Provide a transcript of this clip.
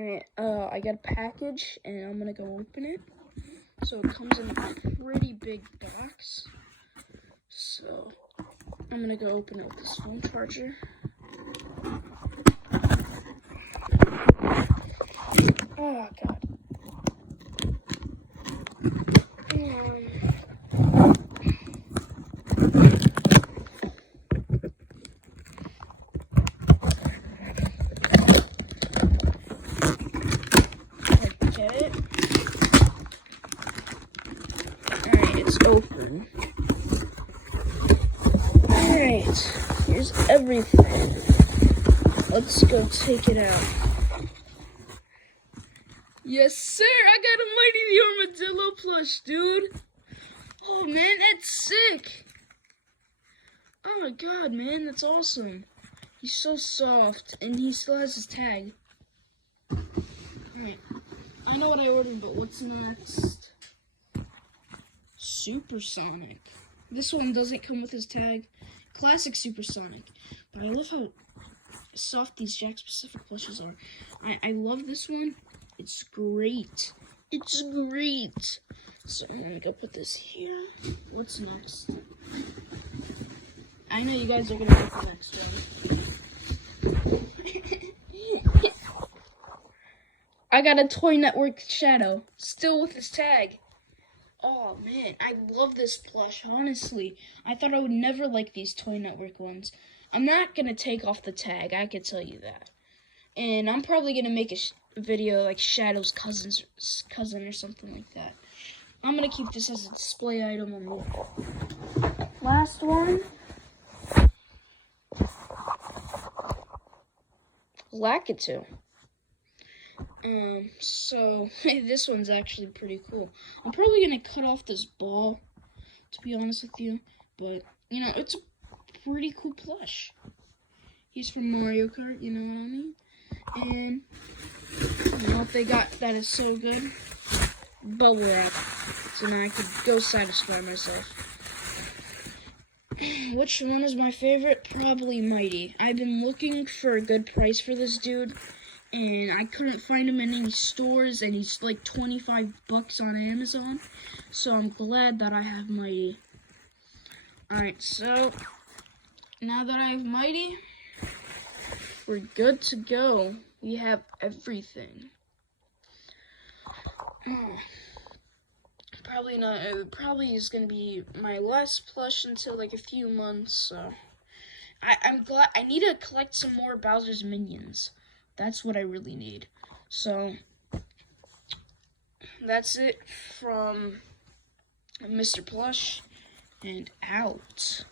Alright, I got a package and I'm gonna go open it. So it comes in a pretty big box. So I'm gonna go open it with this phone charger. Oh god. Get it. Alright, it's open. Alright, here's everything. Let's go take it out. Yes, sir! I got a Mighty the Armadillo plush, dude! Oh man, that's sick! Oh my god, man, that's awesome. He's so soft, and he still has his tag. Alright, I know what I ordered, but what's next? Supersonic. This one doesn't come with his tag. Classic Supersonic. But I love how soft these Jakks Pacific plushes are. I love this one. It's great. It's great. So I'm gonna go put this here. What's next? I know you guys are gonna get the next one. I got a Toy Network Shadow, still with his tag. Oh man, I love this plush, honestly. I thought I would never like these Toy Network ones. I'm not gonna take off the tag, I can tell you that. And I'm probably gonna make a video like Shadow's cousin or something like that. I'm gonna keep this as a display item on the wall. Last one. Lakitu. So this one's actually pretty cool. I'm probably gonna cut off this ball, to be honest with you, but you know, it's a pretty cool plush. He's from Mario Kart, you know what I mean? And you know what they got that is so good? Bubble wrap. So now I could go satisfy myself. Which one is my favorite? Probably Mighty. I've been looking for a good price for this dude, and I couldn't find him in any stores, and he's like 25 bucks on Amazon. So I'm glad that I have Mighty. Alright, so now that I have Mighty, we're good to go. We have everything. Probably not. It probably is gonna be my last plush until like a few months. So I'm glad. I need to collect some more Bowser's minions. That's what I really need. So that's it from Mr. Plush, and out.